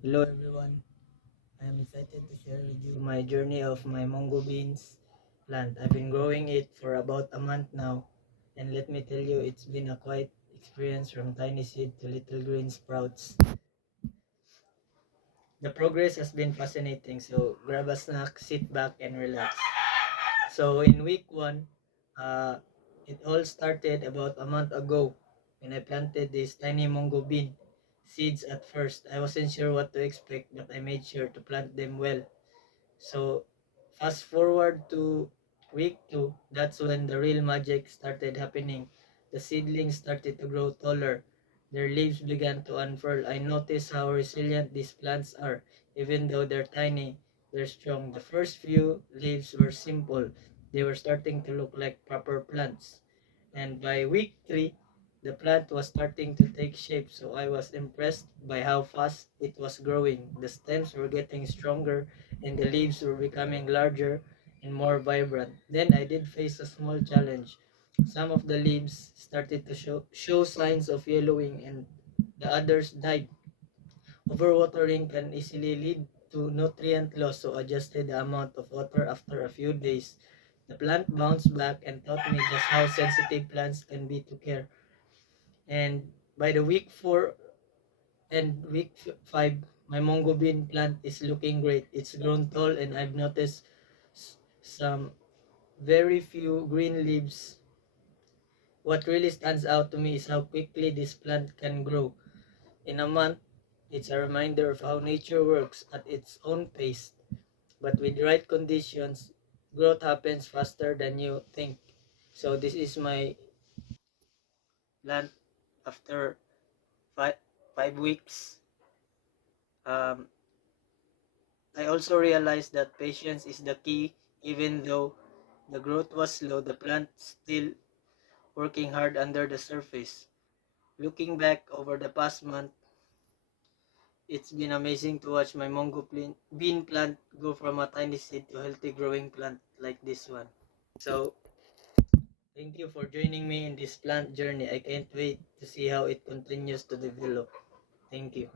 Hello everyone, I am excited to share with you my journey of my Mongo beans plant. I've been growing it for about a month now, and let me tell you, it's been a quite experience from tiny seed to little green sprouts. The progress has been fascinating, so grab a snack, sit back, and relax. So in week one, uh, it all started about a month ago when I planted this tiny Mongo bean seeds at first. I wasn't sure what to expect, but I made sure to plant them well. So fast forward to week two, that's when the real magic started happening. The seedlings started to grow taller. Their leaves began to unfurl. I noticed how resilient these plants are. Even though they're tiny, they're strong. The first few leaves were simple. They were starting to look like proper plants. And by week three, the plant was starting to take shape, so I was impressed by how fast it was growing. The stems were getting stronger and the leaves were becoming larger and more vibrant. Then I did face a small challenge. Some of the leaves started to show signs of yellowing and the others died. Overwatering can easily lead to nutrient loss, so adjusted the amount of water after a few days. The plant bounced back and taught me just how sensitive plants can be to care. And by the week 4 and week 5, my Mongo bean plant is looking great. It's grown tall and I've noticed some very few green leaves. What really stands out to me is how quickly this plant can grow. In a month, it's a reminder of how nature works at its own pace. But with the right conditions, growth happens faster than you think. So this is my plant after five, 5 weeks. Um, I also realized that patience is the key. Even though the growth was slow, the plant still working hard under the surface. Looking back over the past month, it's been amazing to watch my bean plant go from a tiny seed to a healthy growing plant like this one. So, thank you for joining me in this plant journey. I can't wait to see how it continues to develop. Thank you.